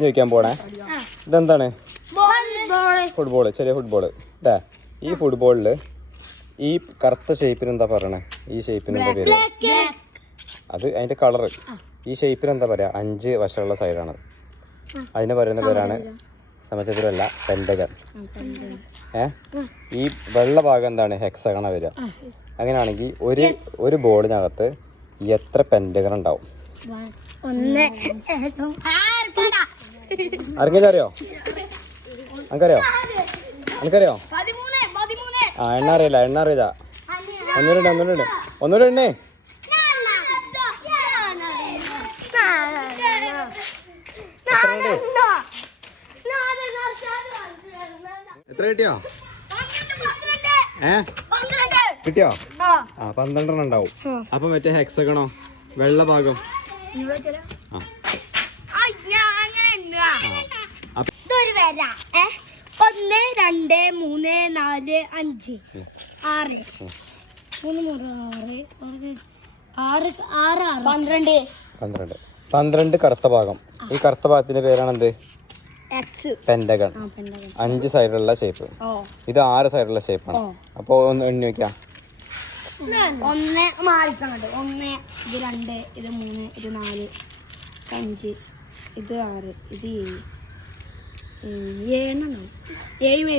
ചോദിക്കാൻ പോണേ, ഇതെന്താണ്? ഫുട്ബോള്, ചെറിയ ഫുട്ബോള് അല്ലേ? ഈ ഫുട്ബോളില് ഈ കറുത്ത ഷേപ്പിന് എന്താ പറയണേ? ഈ ഷേപ്പിന് എന്താ പേര്? അത് അതിന്റെ കളറ്. ഈ ഷേപ്പിന് എന്താ പറയാ? 5 വശമുള്ള സൈഡാണ്. അതിന് പറയുന്ന പേരാണ് സമചതുരമല്ല, പെന്റഗൺ. ഈ വെള്ള ഭാഗം എന്താണ്? ഹെക്സഗണ വരിക. അങ്ങനെയാണെങ്കിൽ ഒരു ബോർഡിനകത്ത് എത്ര പെന്റഗൺ ഉണ്ടാവും? ആർക്കെങ്കിലും അറിയോ? എനിക്കറിയോ? എനിക്കറിയോ? ആ, എണ്ണ അറിയില്ല. ഒന്നുകൂടെ എണ്ണേ. എത്ര കിട്ടിയോ? കിട്ടിയോ? ആ, 12 ഉണ്ടാവും. അപ്പൊ മറ്റേ ഹെക്സഗണോ? വെള്ള ഭാഗം. 1 2 3 4 5 6 12 കറുത്ത ഭാഗം. ഈ കറുത്ത ഭാഗത്തിന്റെ പേരാണ് എന്ത്? പെന്റഗൺ. 5 സൈഡുള്ള ഷേപ്പ്. ഇത് 6 സൈഡുള്ള ഷേപ്പാണ്. അപ്പൊ ഒന്ന് എണ്ണി നോക്കാം. 1 മാറിക്കങ്ങോട്ട്. 1 ഇത് 2 ഇത് 3 ഇത് 4 5 ഇത് 6 ഇത് 7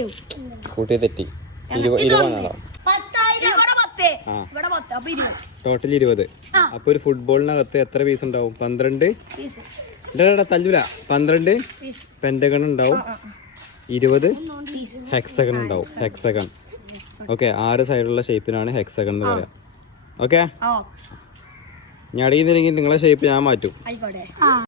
കൂട്ടി തെറ്റി. 20 ആണോ? ടോട്ടൽ 20. അപ്പൊ ഒരു ഫുട്ബോളിനകത്ത് എത്ര പീസ് ഉണ്ടാവും? 12. തല്ലൂല. 12 പെന്റഗൺ ഉണ്ടാവും, 20 ഹെക്സഗൺ ഉണ്ടാവും. ഹെക്സഗൺ. ഓക്കെ, 6 സൈഡുള്ള ഷേപ്പിനാണ് ഹെക്സഗൺ എന്ന് പറയാം. ഓക്കെ, ഞാൻ അടിയുന്നില്ലെങ്കിൽ നിങ്ങളെ ഷേപ്പ് ഞാൻ മാറ്റും.